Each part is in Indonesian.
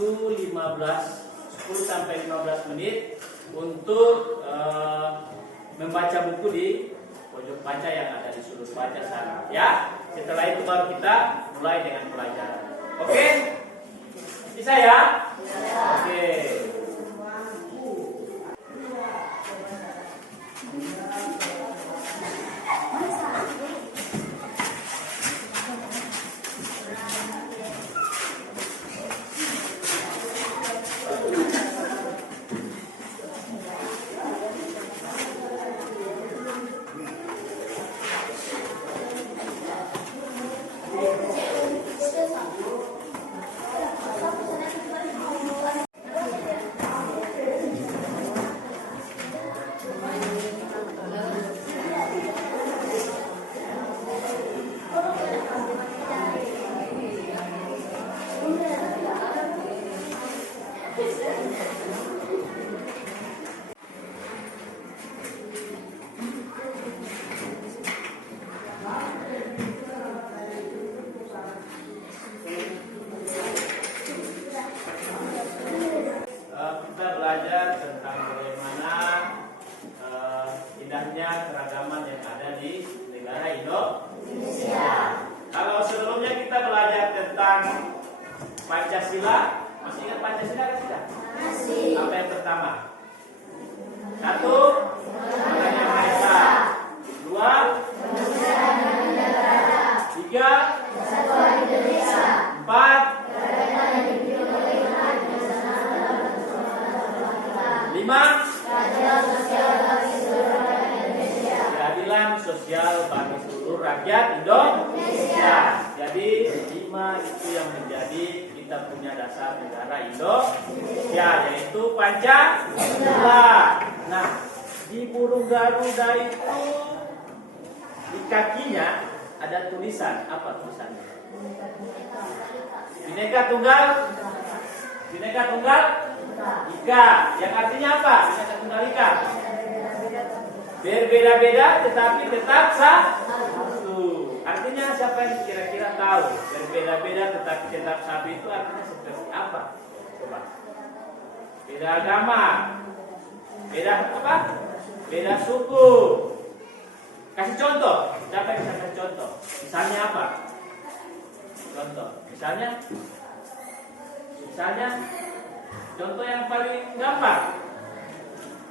waktu 10 sampai 15 menit untuk membaca buku di pojok baca yang ada di sudut baca sana, ya. Setelah itu baru kita mulai dengan pelajaran. Oke? Bisa ya? Oke. Kita belajar tentang bagaimana indahnya keragaman yang ada di negara Indonesia. Kalau sebelumnya kita belajar tentang Pancasila, masih ingat Pancasila kan tidak? Masih. Apa yang pertama? 1. Negara Maha Esa. 2. 3. Kesatuan Indonesia. 4. 5. Keadilan sosial bagi seluruh rakyat Indonesia. Jadi 5 itu yang menjadi kita punya dasar negara Indonesia, yaitu Pancasila. Nah, di burung Garuda itu di kakinya ada tulisan. Apa tulisannya? Bhinneka Tunggal Ika. Yang artinya apa? Bhinneka Tunggal Ika. Berbeda-beda tetapi tetap satu. Artinya siapa yang kira-kira tahu? Berbeda-beda tetapi tetap satu itu artinya seperti apa? Coba. Beda agama. Beda apa? Beda suku. Kasih contoh. Siapa yang bisa kasih contoh? Misalnya apa? Contoh. Misalnya contoh yang paling gampang.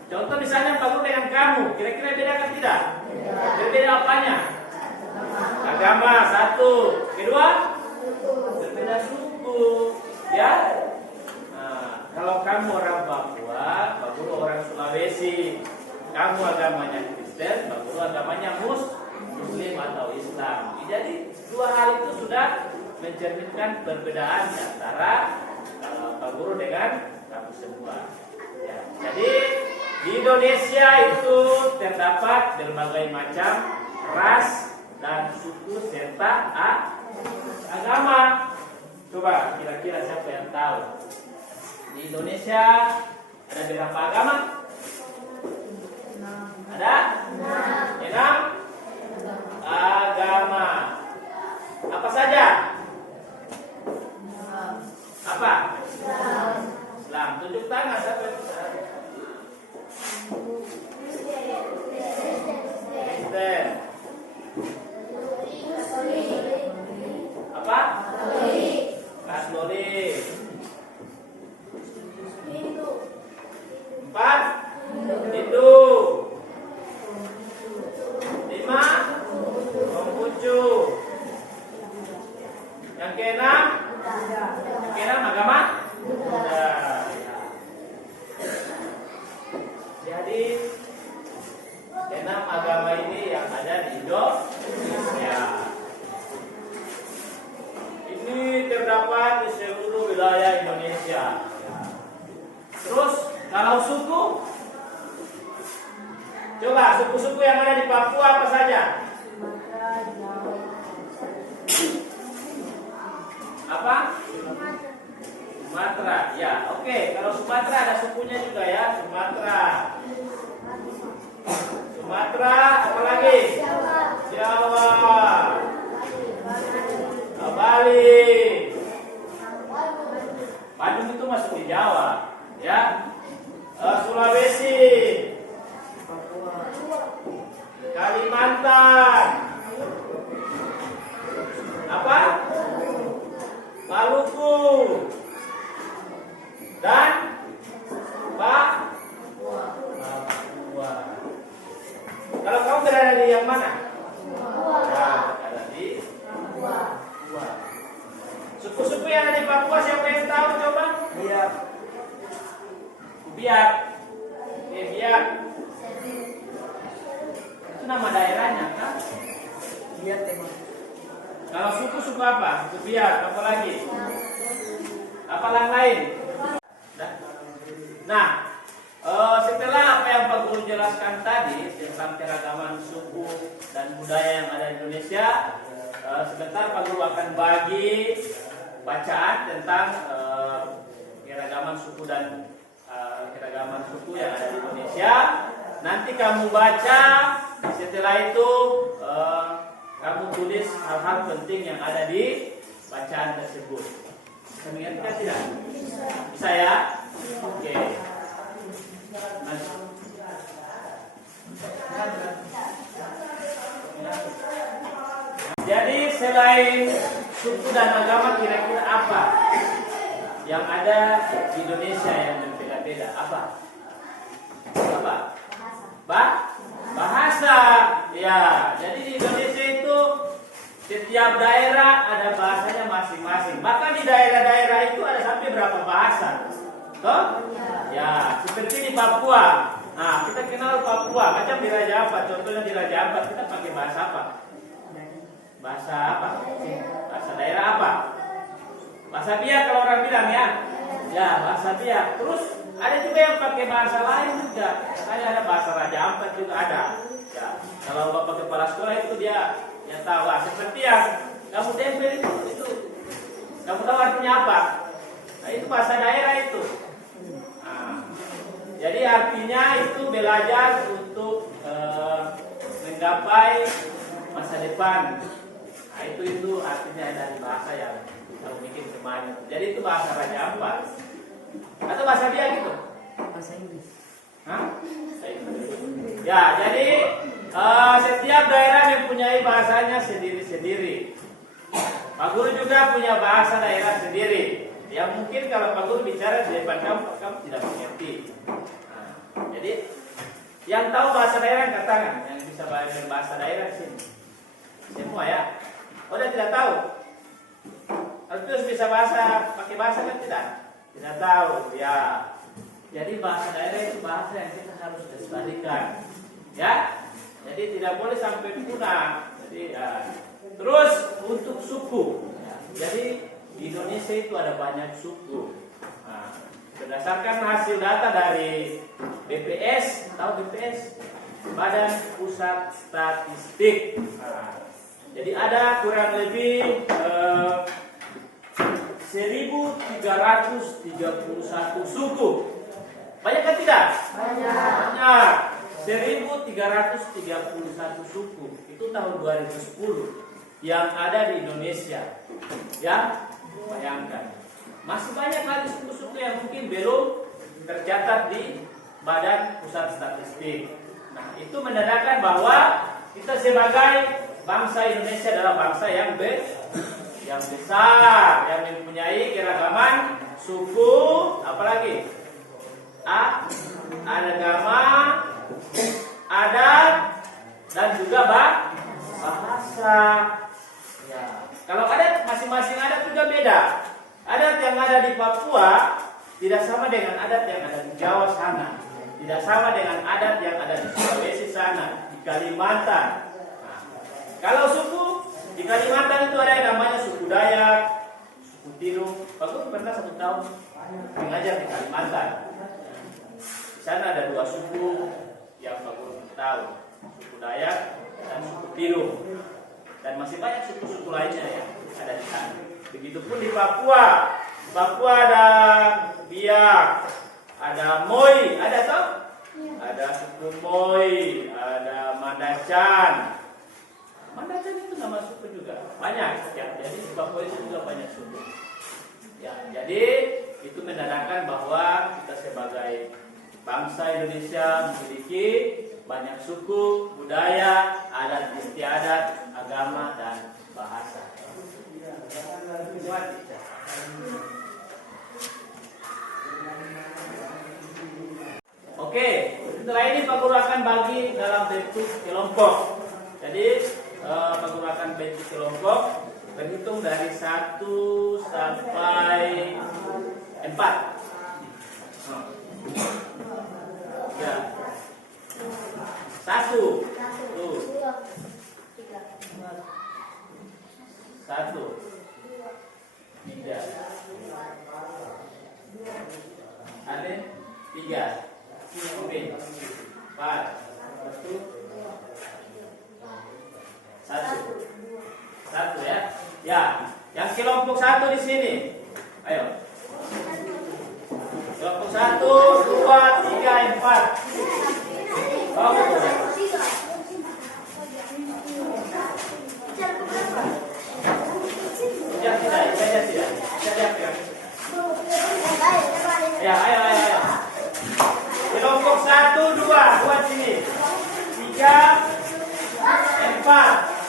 Contoh misalnya Pak Guru dengan kamu, kira-kira beda kan tidak? Berbeda apanya? Agama 1. Kedua, berbeda suku. Ya. Nah, kalau kamu orang Papua, Pak Guru orang Sulawesi. Kamu agamanya Kristen, Pak Guru agamanya Muslim atau Islam. Jadi dua hal itu sudah mencerminkan perbedaan antara Pak Guru dengan kamu semua. Ya. Jadi di Indonesia itu terdapat berbagai macam ras dan suku serta agama. Coba kira-kira siapa yang tahu? Di Indonesia ada berapa agama? Ada? 6 agama. Apa saja? Apa? Islam. Tunjuk tangan siapa yang bisa? Kristen. Apa? Katolik. 4. Hindu. 5. Konghucu. Yang keenam? Agama Buddha. Jadi 6 agama ini yang ada di Indonesia. Ini terdapat di seluruh wilayah Indonesia. Terus kalau suku, coba suku-suku yang ada di Papua apa saja? Apa? Sumatera. Ya, oke. Kalau Sumatera ada sukunya juga ya, Sumatera. Apa lagi? Jawa. Bali. Bandung itu mana? Ya, ada di Papua. Suku-suku yang ada di Papua siapa yang tahu coba? Biak. Biak. Biak. Itu nama daerahnya kan? Biak teman. Kalau suku apa? Suku Biak, apa lagi? Apa lain? Nah, setelah apa yang Pak Guru jelaskan tadi tentang keragaman suku dan budaya yang ada di Indonesia, sebentar Pak Guru akan bagi bacaan tentang keragaman suku dan keragaman suku yang ada di Indonesia. Nanti kamu baca, setelah itu kamu tulis hal-hal penting yang ada di bacaan tersebut. Bisa mengerti tidak? Bisa ya? Oke. Jadi selain suku dan agama kira-kira apa yang ada di Indonesia yang berbeda-beda? Apa? Bahasa. Ya, jadi di Indonesia itu setiap daerah ada bahasanya masing-masing. Bahkan di daerah-daerah itu ada sampai berapa bahasa? Toh? Ya, seperti di Papua. Nah, kita kenal Papua, macam di Raja Ampat. Contohnya di Raja Ampat kita pakai bahasa apa? Bahasa apa? Bahasa daerah apa? Bahasa Biak kalau orang bilang ya. Ya, bahasa Biak. Terus ada juga yang pakai bahasa lain juga. Misalnya ada bahasa Raja Ampat juga ada. Ya, kalau Bapak kepala sekolah itu dia tahu. Seperti yang kamu tempel itu. Kamu tahu artinya apa? Nah, itu bahasa daerah itu. Jadi artinya itu belajar untuk menggapai masa depan. Nah, itu artinya dari bahasa yang kamu bikin kemarin. Jadi itu bahasa Raja Ampat. Atau bahasa dia gitu? Bahasa Inggris. Hah? Ya, jadi setiap daerah mempunyai bahasanya sendiri-sendiri. Pak Guru juga punya bahasa daerah sendiri. Yang mungkin kalau Pak Guru bicara di depan kamu tidak mengerti. Jadi yang tahu bahasa daerah angkat tangan, yang bisa berbahasa daerah sini. Semua ya. Udah tidak tahu. Kalau terus bisa pakai bahasa kan tidak? Tidak tahu. Ya. Jadi bahasa daerah itu bahasa yang kita harus lestarikan. Ya. Jadi tidak boleh sampai punah. Jadi terus untuk suku. Ya. Jadi di Indonesia itu ada banyak suku. Berdasarkan hasil data dari BPS, tahu BPS? Badan Pusat Statistik. Jadi ada kurang lebih 1.331 suku. Banyak kan tidak? Banyak. 1.331 suku. Itu tahun 2010 yang ada di Indonesia. Ya, bayangkan. Masih banyak lagi suku-suku yang mungkin belum tercatat di Badan Pusat Statistik. Nah, itu menandakan bahwa kita sebagai bangsa Indonesia adalah bangsa yang besar, yang mempunyai keragaman suku, apalagi agama, adat, dan juga bahasa. Ya. Kalau adat, masing-masing adat juga beda. Adat yang ada di Papua tidak sama dengan adat yang ada di Jawa sana. Tidak sama dengan adat yang ada di Sulawesi sana, di Kalimantan. Nah, kalau suku di Kalimantan itu ada yang namanya suku Dayak, suku Tidung. Pak Guru pernah 1 tahun mengajar di Kalimantan. Di sana ada 2 suku yang Pak Guru tahu, suku Dayak dan suku Tidung. Dan masih banyak suku-suku lainnya yang ada di sana. Begitupun di Papua. Di Papua ada Biak, ada Moi, ada toh? Ada suku Moi, ada Mandacan. Mandacan itu nama suku juga banyak. Ya, jadi di Papua itu juga banyak suku. Ya, jadi itu menandakan bahwa kita sebagai bangsa Indonesia memiliki banyak suku, budaya, adat istiadat, agama, dan bahasa. Oke, setelah ini Pak Guru akan bagi dalam bentuk kelompok. Jadi menggunakan bentuk kelompok berhitung dari 1 sampai 4. Ya. 1. Tuh. 1. 3. Ada 3. Oke. 4. 1 ya. Ya, yang kelompok 1 di sini. Ayo. Kelompok 1, 2, 3, 4. Oh, ya tidak. Ya, ayo. Kelompok 1, 2 sini. 3, 4.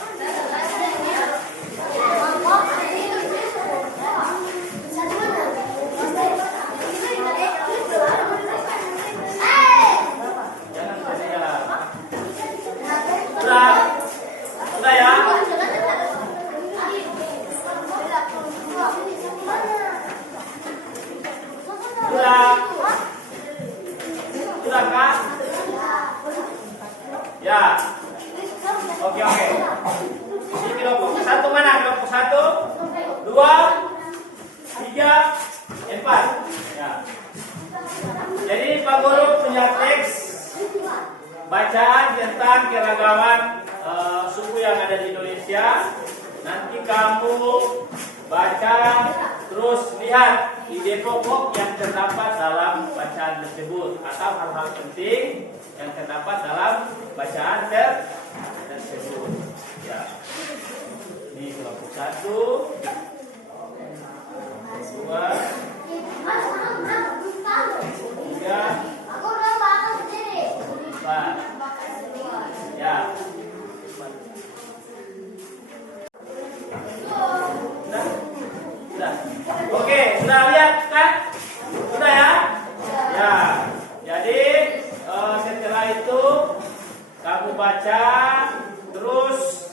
Sudah ya. Sudah kah? Ya. Oke. Ini kelompok 1 mana? Kelompok 1, 2, 3, 4. Ya. Jadi Pak Guru punya teks bacaan tentang keragaman suku yang ada di Indonesia. Nanti kamu baca, terus lihat ide pokok yang terdapat dalam bacaan tersebut atau hal-hal penting yang terdapat dalam bacaan tersebut. Ya. Ini kelompok 1, 2, 3, 4. Ya. Sudah. Oke, sudah lihat kan? Sudah ya? Ya. Jadi setelah itu kamu baca, terus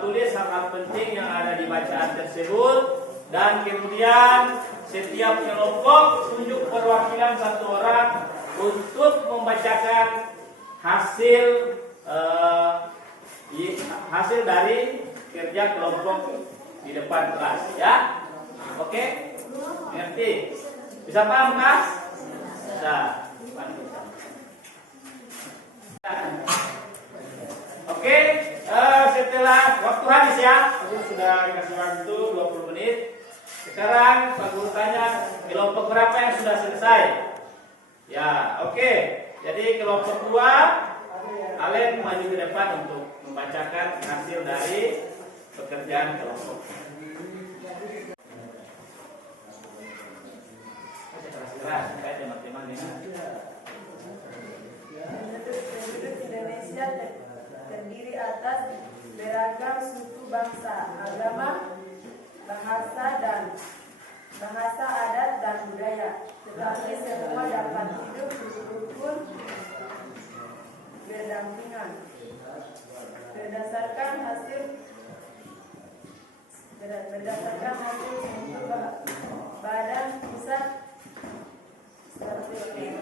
tulis hal-hal penting yang ada di bacaan tersebut, dan kemudian setiap kelompok tunjuk perwakilan 1 orang untuk membacakan hasil dari kerja kelompok di depan kelas, ya. Oke? Ngerti? Bisa paham, Kak? Bisa. Oke, setelah waktu habis ya. Aku sudah dikasih waktu 20 menit. Sekarang Pak Guru tanya, kelompok berapa yang sudah selesai? Ya, oke. Jadi kelompok 2, kalian maju ke depan untuk membacakan hasil dari pekerjaan kelompok. Keras supaya teman-teman dengar. Penduduk Indonesia terdiri atas beragam suku bangsa, agama, bahasa, adat dan budaya. Tetapi semua dapat hidup rukun berdampingan. Berdasarkan hasil Badan Pusat Statistik.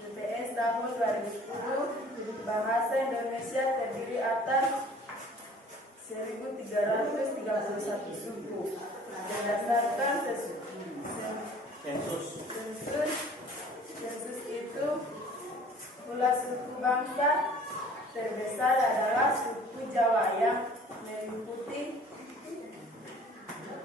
BPS tahun 2010, bahasa Indonesia terdiri atas 1.331 suku. Berdasarkan sensus itu, pula suku bangsa terbesar adalah suku Jawa yang meliputi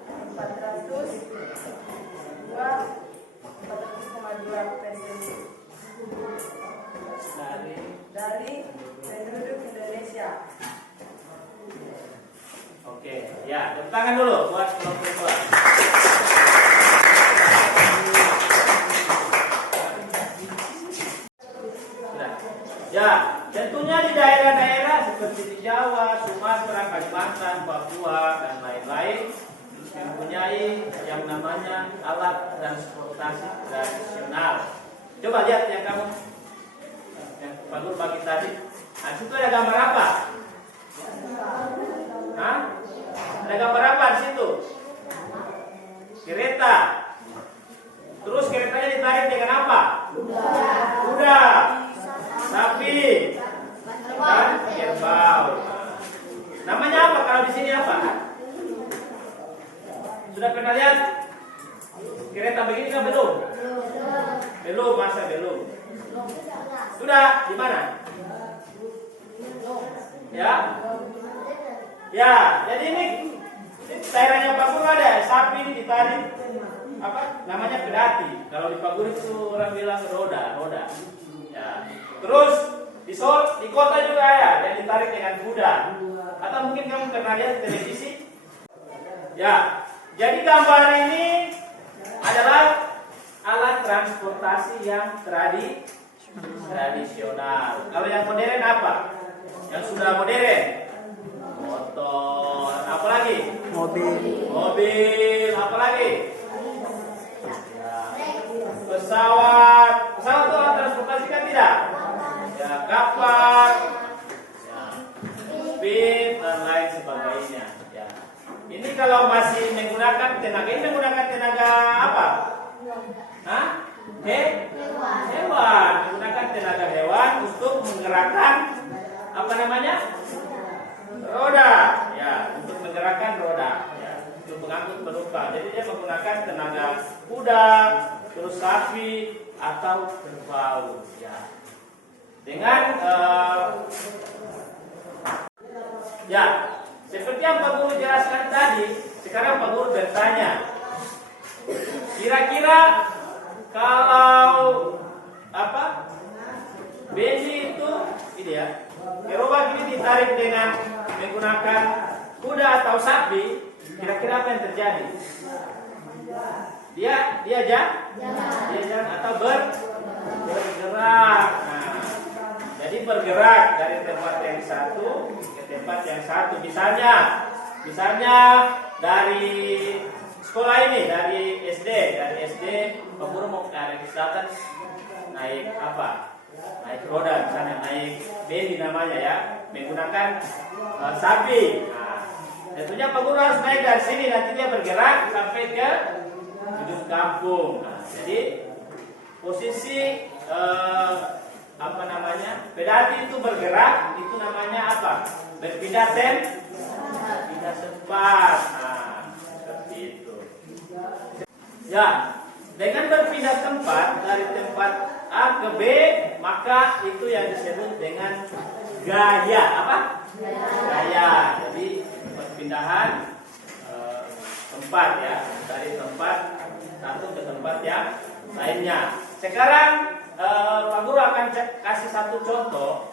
400,2% dari penduduk Indonesia. Oke, ya, tepuk tangan dulu buat kelompok 2. Ya, tentunya di daerah-daerah seperti di Jawa, Sumatera, Kalimantan, Papua, dan lain-lain, mempunyai yang namanya alat transportasi tradisional. Coba lihat yang kamu yang Pak Guru bagi tadi. Nah, situ ada gambar apa? Hah? Ada gambar apa di situ? Kereta. Terus keretanya ditarik dengan apa? Kuda. Sapi. Dan kerbau. Namanya apa kalau di sini apa? Sudah pernah lihat kereta begini kan belum? Belum, masa belum? Sudah, di mana? Ya? Ya, jadi ini daerahnya Pak Guru ada sapi ini ditarik apa? Namanya pedati. Kalau di Pak Guru itu orang bilang roda. Ya. Terus di kota juga ada yang ditarik dengan kuda. Atau mungkin kamu pernah lihat televisi? Ya. Jadi gambar ini adalah alat transportasi yang tradisional. Kalau yang modern apa? Yang sudah modern? Motor. Apa lagi? Mobil. Apa lagi? Ya. Pesawat. Pesawat itu alat transportasi kan tidak? Ya, kapal. Ya. Speed dan lain sebagainya. Ya. Ini kalau masih menggunakan tenaga, ini menggunakan tenaga apa? Hah? Hewan. Menggunakan tenaga hewan untuk menggerakkan apa namanya? Roda. Ya, untuk menggerakkan roda. Ya, untuk mengangkut penumpang. Jadi dia menggunakan tenaga kuda, terus sapi atau kerbau. Ya. Dengan ya, seperti yang Pak Guru jelaskan tadi, sekarang Pak Guru bertanya, kira-kira kalau apa besi itu ini ya, gerobak ini ditarik dengan menggunakan kuda atau sapi, kira-kira apa yang terjadi? Dia jalan atau bergerak. Nah, jadi bergerak dari tempat yang satu ke tempat yang satu. Misalnya dari sekolah ini, dari SD Pak Guru mau ke arah selatan, naik apa? Naik roda, misalnya naik besi namanya ya, menggunakan sapi. Nah, tentunya Pak Guru harus naik dari sini, nanti dia bergerak sampai ke ujung kampung. Nah, jadi posisi apa namanya? Pedati itu bergerak, itu namanya apa? Berpindah tempat. Nah, seperti itu. Ya, dengan berpindah tempat dari tempat A ke B, maka itu yang disebut dengan gaya. Apa? Gaya. Jadi perpindahan tempat ya, dari tempat satu ke tempat yang lainnya. Sekarang Pak Guru akan kasih satu contoh.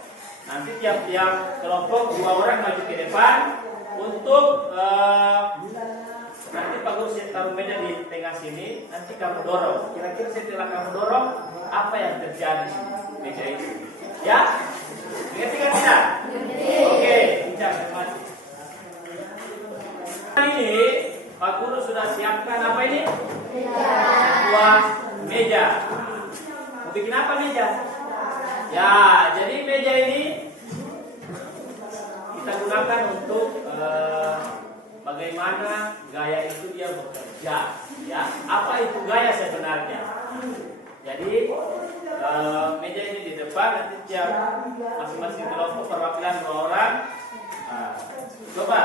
Nanti tiap-tiap kelompok 2 orang maju ke depan untuk nanti Pak Guru taruh meja di tengah sini. Nanti kamu dorong. Kira-kira setelah kamu dorong, apa yang terjadi di meja itu? Ya? Mengerti kan tidak? Oke, bincang masih. Ini Pak Guru sudah siapkan apa ini? Sebuah meja. Mau bikin apa meja? Ya, jadi meja ini kita gunakan untuk bagaimana gaya itu dia bekerja. Ya, apa itu gaya sebenarnya? Jadi meja ini di depan, nanti tiap masing-masing kelompok perwakilan 2 orang. Coba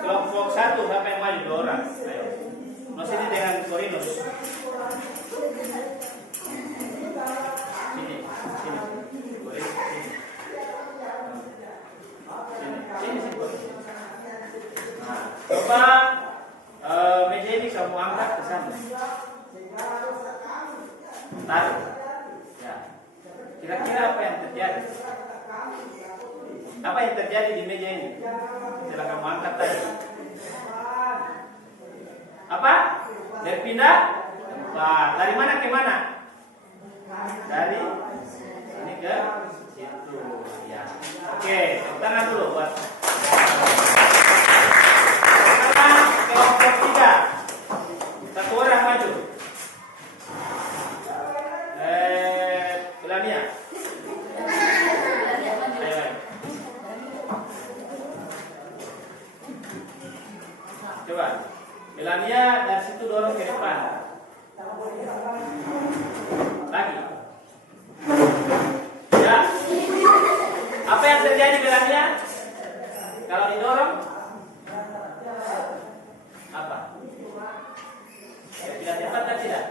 kelompok 1 siapa yang maju 2 orang? Ayo. Masih ini dengan Korinus. Sini. Korinus sini. Sini. Nah, coba meja ini kamu angkat ke sana. Tarik. Ya. Kira-kira apa yang terjadi? Apa yang terjadi di meja ini? Setelah kamu angkat tadi. Apa? Berpindah tempat. Dari mana ke mana? Dari sini ke situ. Ya. Oke, tangan dulu buat. Sekarang Coba. Melania dari situ dorong ke depan. Lagi. Ya. Apa yang terjadi Melania? Kalau didorong? Apa? Berpindah tempat atau tidak?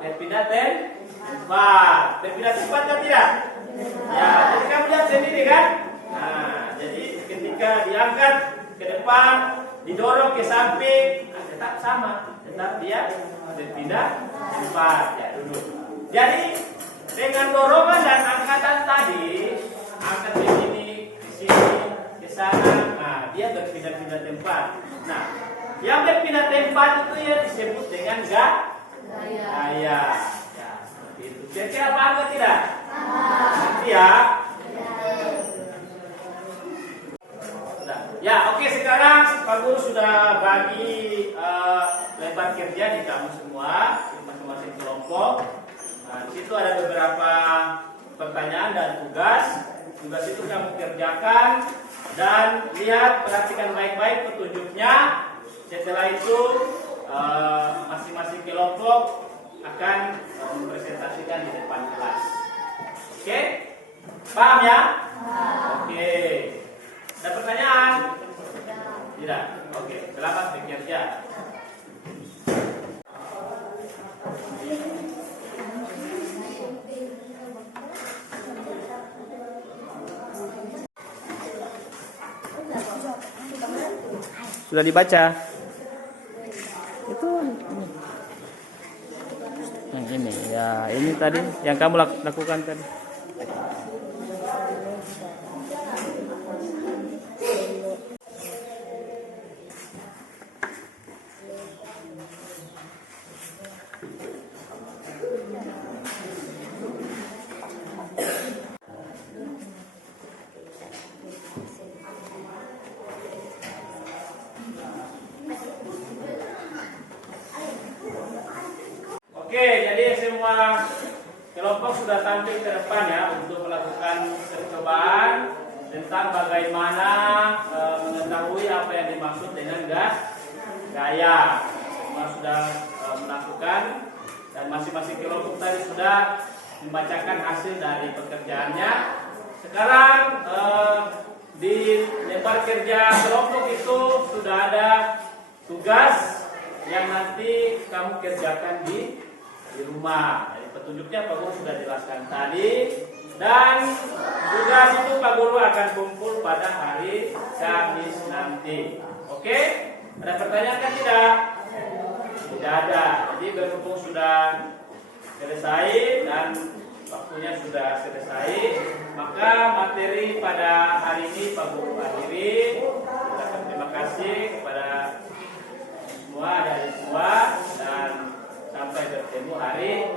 Berpindah tempat. Berpindah tempat atau tidak? Ya, jadi kamu lihat sendiri kan? Nah, jadi ketika diangkat ke depan, didorong ke samping, tetap sama, tetap dia berpindah tempat. Ya, duduk. Jadi dengan dorongan dan angkatan tadi, angkat di sini, ke sini, ke sana, nah dia berpindah-pindah tempat. Nah, yang berpindah tempat itu ya disebut dengan gaya. Ya, seperti itu. Kira-kira paham atau tidak? Nanti ya. Ya, oke, sekarang Pak Guru sudah bagi lebar kerja di kamu semua, di masing-masing kelompok. Nah, di situ ada beberapa pertanyaan dan tugas. Tugas itu kamu kerjakan dan lihat, perhatikan baik-baik petunjuknya. Setelah itu masing-masing kelompok akan mempresentasikan di depan kelas. Oke? Paham ya? Oke. Ada pertanyaan? Tidak? Oke, selamat bekerja. Sudah dibaca? Itu yang ini, ya ini tadi yang kamu lakukan tadi. Oke, jadi semua kelompok sudah tampil ke depan ya untuk melakukan percobaan tentang bagaimana mengetahui apa yang dimaksud dengan gaya. Semua sudah melakukan dan masing-masing kelompok tadi sudah membacakan hasil dari pekerjaannya. Sekarang di lebar kerja kelompok itu sudah ada tugas yang nanti kamu kerjakan di rumah. Jadi petunjuknya Pak Guru sudah jelaskan tadi, dan tugas itu Pak Guru akan kumpul pada hari Kamis nanti. Oke? Ada pertanyaan kan tidak? Tidak ada. Jadi berhubung sudah selesai dan waktunya sudah selesai, maka materi pada hari ini Pak Guru akhiri. Kita terima kasih kepada semua dari semua dan sampai bertemu hari